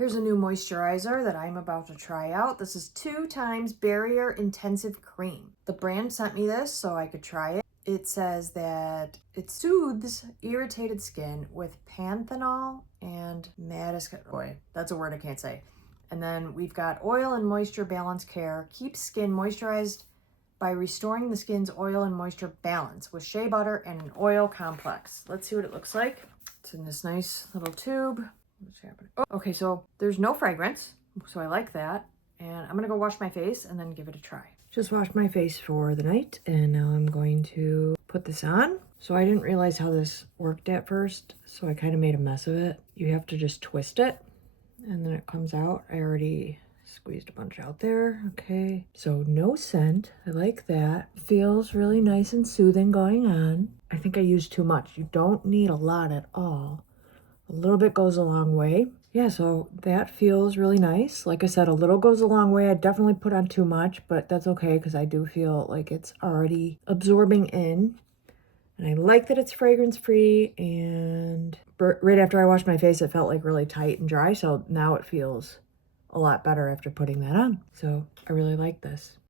Here's a new moisturizer that I'm about to try out. This is 2x Barrier Intensive Cream. The brand sent me this so I could try it. It says that it soothes irritated skin with panthenol and Madecassoside. Boy, that's a word I can't say. And then we've got oil and moisture balance care. Keeps skin moisturized by restoring the skin's oil and moisture balance with shea butter and an oil complex. Let's see what it looks like. It's in this nice little tube. What's happening? Oh, okay, so there's no fragrance, so I like that. And I'm gonna go wash my face and then give it a try. Just washed my face for the night, and now I'm going to put this on. So I didn't realize how this worked at first, so I kind of made a mess of it. You have to just twist it, and then it comes out. I already squeezed a bunch out there. Okay, so no scent. I like that. Feels really nice and soothing going on. I think I used too much. You don't need a lot at all. A little bit goes a long way. Yeah, so that feels really nice. Like I said, a little goes a long way. I definitely put on too much, but that's okay because I do feel like it's already absorbing in. And I like that it's fragrance free, and right after I washed my face, it felt like really tight and dry. So now it feels a lot better after putting that on. So I really like this.